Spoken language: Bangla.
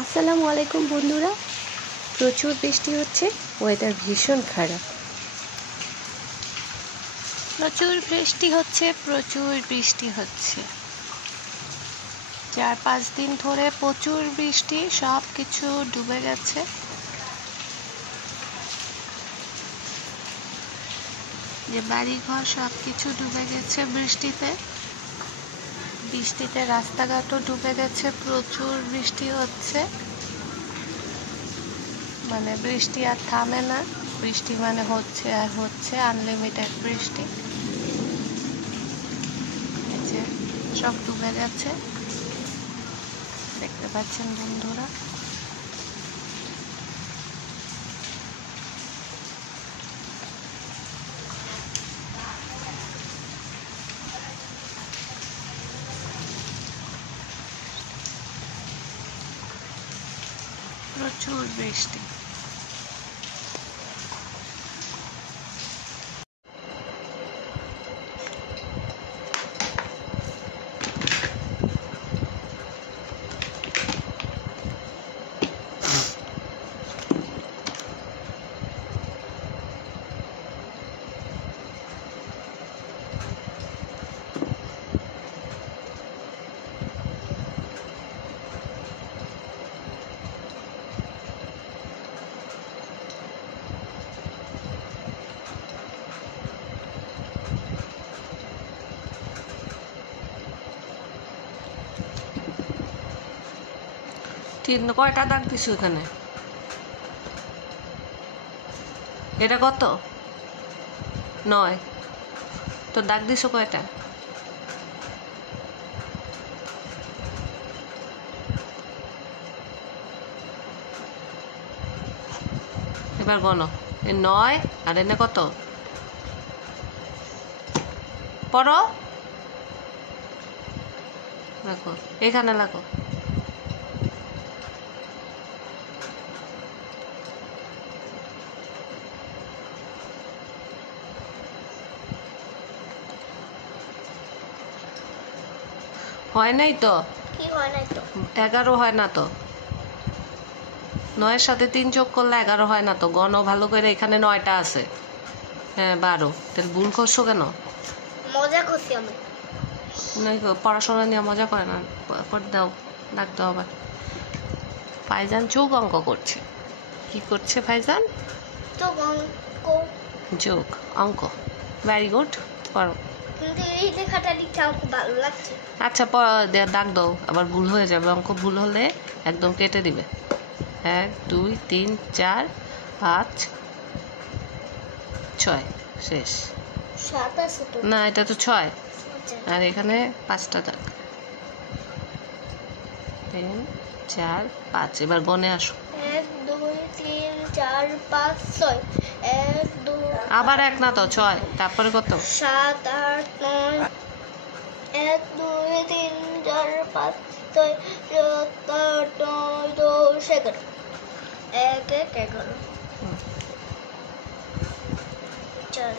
আসসালামু আলাইকুম বন্ধুরা, প্রচুর বৃষ্টি হচ্ছে, ওয়েদার ভীষণ খারাপ। প্রচুর বৃষ্টি হচ্ছে 4-5 দিন ধরে প্রচুর বৃষ্টি, সব কিছু ডুবে গেছে। যে বাড়িঘর সব কিছু ডুবে গেছে বৃষ্টিতে রাস্তাঘাটও ডুবে গেছে। প্রচুর বৃষ্টি হচ্ছে, মানে বৃষ্টি আর থামে না। বৃষ্টি মানে হচ্ছে আর হচ্ছে, আনলিমিটেড বৃষ্টি। এই যে সব ডুবে গেছে, দেখতে পাচ্ছেন বন্ধুরা। প্রচুর বৃষ্টি। কয়টা দাগ দিছো এখানে? এটা কত? 9। তো দাগ দিছো কয়টা? এবার গণ। 9 আর এনে কত? পড়ো, রাখো এখানে, লাগো। হয় নাই তো? কি হয় নাই তো? 11 হয় না তো? 9-এর সাথে 3 যোগ করলে 11 হয় না তো? গণ ভালো করে, এখানে 9টা আছে। হ্যাঁ 12। তাহলে ভুল করছো কেন? মজা করছি আমি। পড়াশোনা নিয়ে মজা করে না, করে দাও, ডাক দাও আবার। ফাইজান যোগ অঙ্ক করছে। কি করছে ফাইজান? যোগ অঙ্ক। ভেরি গুড, করো। কিন্তু এই লেখাটা লিখতে আমার খুব ভালো লাগছে। আচ্ছা দাগ দাও, আবার ভুল হয়ে যাবে। অঙ্ক ভুল হলে একদম কেটে দিবে। 1 2 3 4 5 6 শেষ। 7 আছে তো? না, এটা তো 6, আর এখানে 5টা দাগ। 3 4 5। এবার গনে আসো। 1 2 3 4 5 6। 1 2 আবার 1 না তো 6। তারপরে কত? 7 8 9। 1 2 3 4 5 6 7 8 9 10 11। 1 1 11। 4